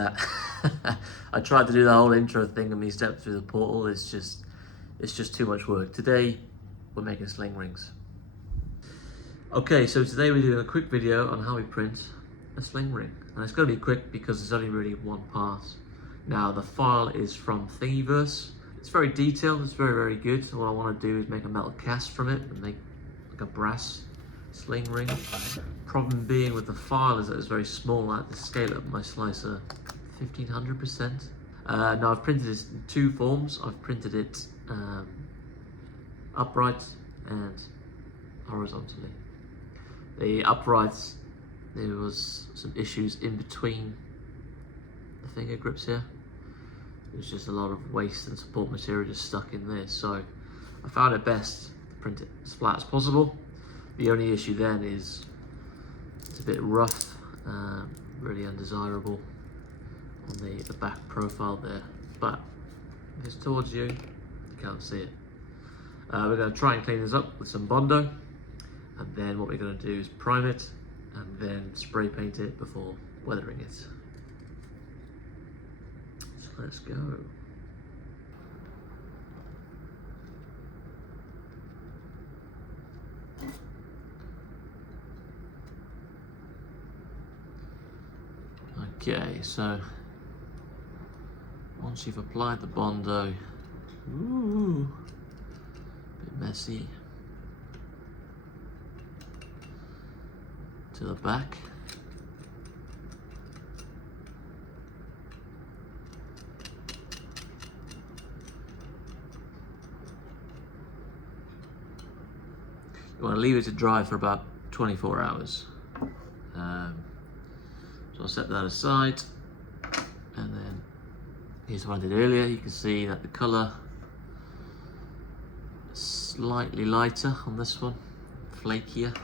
that. I tried to do the whole intro thing and me step through the portal. It's just too much work. Today, we're making sling rings. Okay, so today we're doing a quick video on how we print a sling ring. And it's going to be quick because it's only really one part. Now, the file is from Thingiverse. It's very detailed, it's very, very good. So what I want to do is make a metal cast from it and make like a brass sling ring. Problem being with the file is that it's very small. I had to scale up my slicer 1500%. Now I've printed this in two forms. I've printed it upright and horizontally. The uprights, there was some issues in between the finger grips here. There's just a lot of waste and support material just stuck in there. So I found it best to print it as flat as possible. The only issue then is it's a bit rough, really undesirable on the back profile there. But if it's towards you, you can't see it. We're going to try and clean this up with some Bondo. And then what we're going to do is prime it and then spray paint it before weathering it. So let's go. Okay, so once you've applied the Bondo, ooh, bit messy, to the back. You want to leave it to dry for about 24 hours. So I'll set that aside, and then here's what I did earlier. You can see that the colour is slightly lighter on this one, flakier.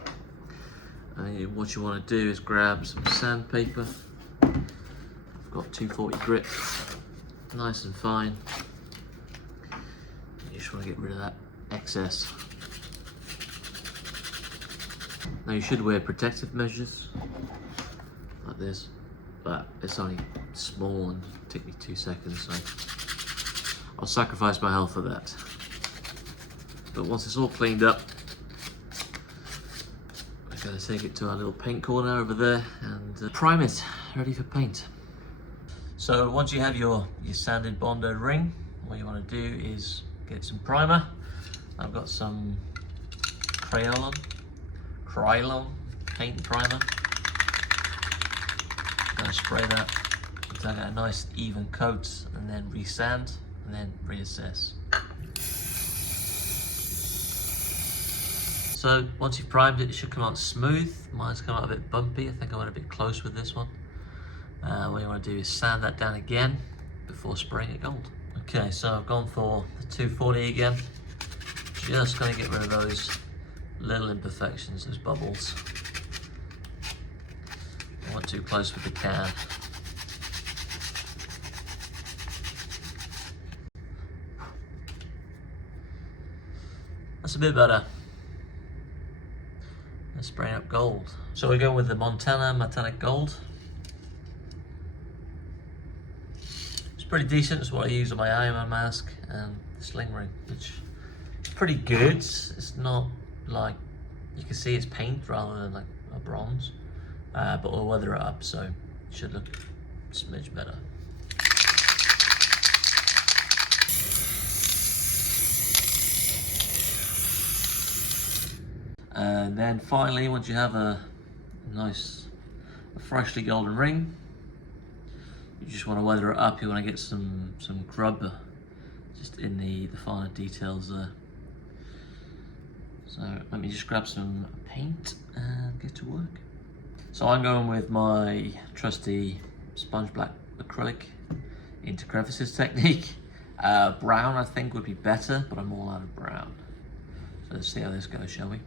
And what you want to do is grab some sandpaper. I've got 240 grit, nice and fine. You just want to get rid of that excess. Now you should wear protective measures like this, but it's only small and it'll take me 2 seconds, so I'll sacrifice my health for that. But once it's all cleaned up, we're going to take it to our little paint corner over there and prime it, ready for paint. So once you have your sanded Bondo ring, what you want to do is get some primer. I've got some Krylon paint primer. Gonna spray that until I get a nice even coat, and then resand, and then reassess. So once you've primed it, it should come out smooth. Mine's come out a bit bumpy. I think I went a bit close with this one. What you want to do is sand that down again before spraying it gold. Okay, so I've gone for the 240 again. Just gonna get rid of those little imperfections, those bubbles. Not too close with the can. That's a bit better. Let's spray up gold. So we're going with the Montana Metallic Gold. It's pretty decent. It's what I use on my Iron Man mask and the sling ring, which is pretty good. It's not like, you can see it's paint rather than like a bronze. But we'll weather it up, so it should look a smidge better. And then finally, once you have a freshly golden ring, you just want to weather it up. You want to get some grub just in the finer details there. So let me just grab some paint and get to work. So I'm going with my trusty sponge black acrylic into crevices technique. Brown I think would be better, but I'm all out of brown. So let's see how this goes, shall we?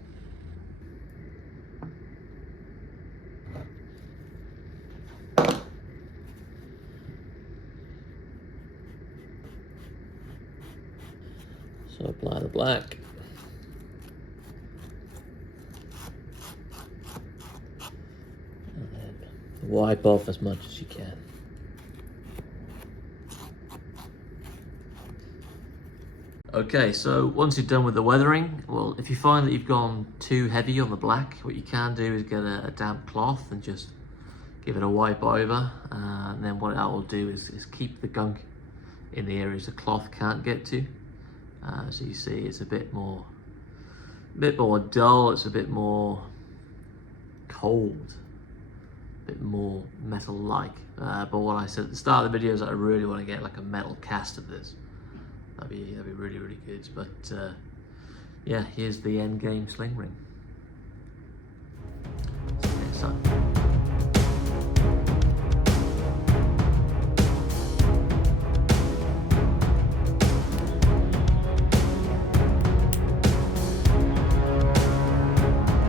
So apply the black. And then wipe off as much as you can. Okay, so once you're done with the weathering, well, if you find that you've gone too heavy on the black, what you can do is get a damp cloth and just give it a wipe over, and then what that will do is keep the gunk in the areas the cloth can't get to. So you see it's a bit more dull, it's a bit more cold, a bit more metal-like. But what I said at the start of the video is that I really want to get like a metal cast of this. That'd be really, really good. But yeah, here's the Endgame Sling Ring.